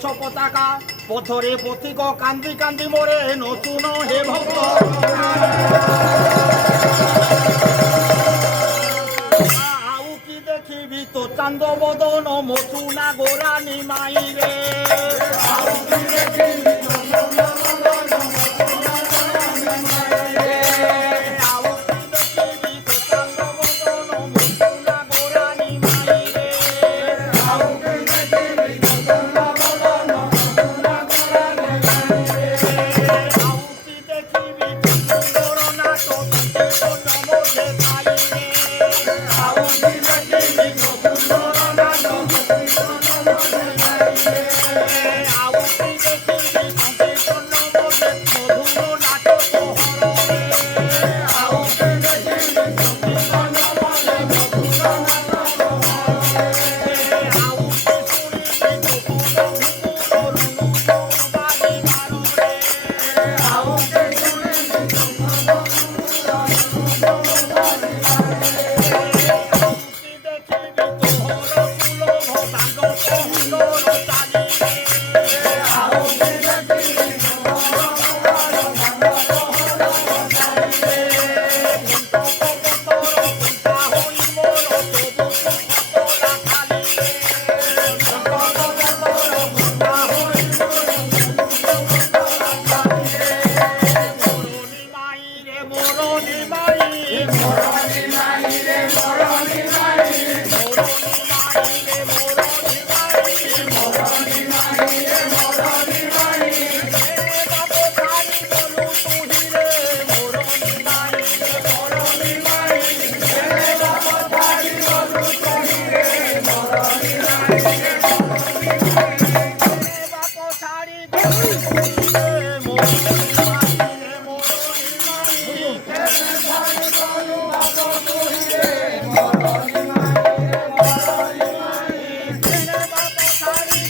স্বচ্ছ পতাকা পথরে পথিক কান্দি কান্দি মোরে নতুন হে ভক্ত আউ কি দেখিবি তো চান্দ বদন মথুনা গোরা নিমাই রে আউ কি দেখিবি তো চান্দ বদন মথুনা গোরা নিমাই রে আউ কি দেখিবি তো চান্দ বদন মথুনা গোরা নিমাই রে আউ কি দেখিবি তো চান্দ বদন মথুনা গোরা নিমাই রে আউ কি দেখিবি তো সুন্দর নাট তো নমকে পাই রে আউ কি দেখিবি তো সুন্দর নাট তো নমকে পাই রে আউ কি দেখিবি তো নমকে মধুর নাট তো হর রে আউ কি দেখিবি তো নমকে মধুর নাট তো হর রে আউ কি শুনিবি তো পদ ভুকুর বাড়ি মারো রে আউ কি শুনিবি তো পদ ভুকুর বাড়ি মারো রে আউ কি দেখিবি তো হর সুলভ দাঙ্গ সুন্দর চালি রে আউ কি দেখিবি তো হর সুলভ দাঙ্গ সুন্দর চালি রে কুন্তর কুন্তা হই মোর তবু কতলা খালি রে কুন্তর কুন্তা হই মোর মরণি মাই রে মরণি মাই রে মরণি মাই রে মরণি মাই রে মরণি মাই রে মরণি মাই রে বাপ ছাড়ি বলু তুহি রে মরণি মাই রে মরণি মাই রে বাপ ছাড়ি বলু তুহি রে মরণি মাই রে মরণি মাই রে বাপ ছাড়ি বলু তুহি রে মরণি মাই রে মরণি মাই রে ছাড়ি বলু বাপ তুহি রে মরণি মাই রে মরণি মাই রে বাপ ছাড়ি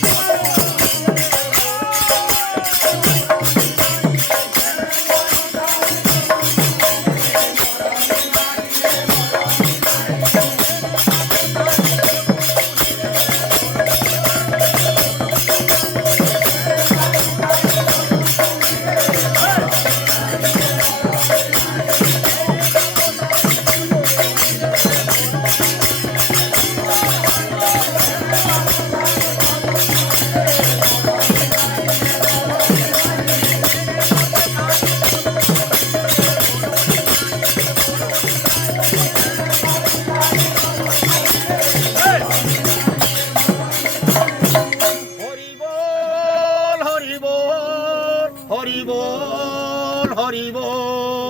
হরি বল হরি বল হরি বল হরি বল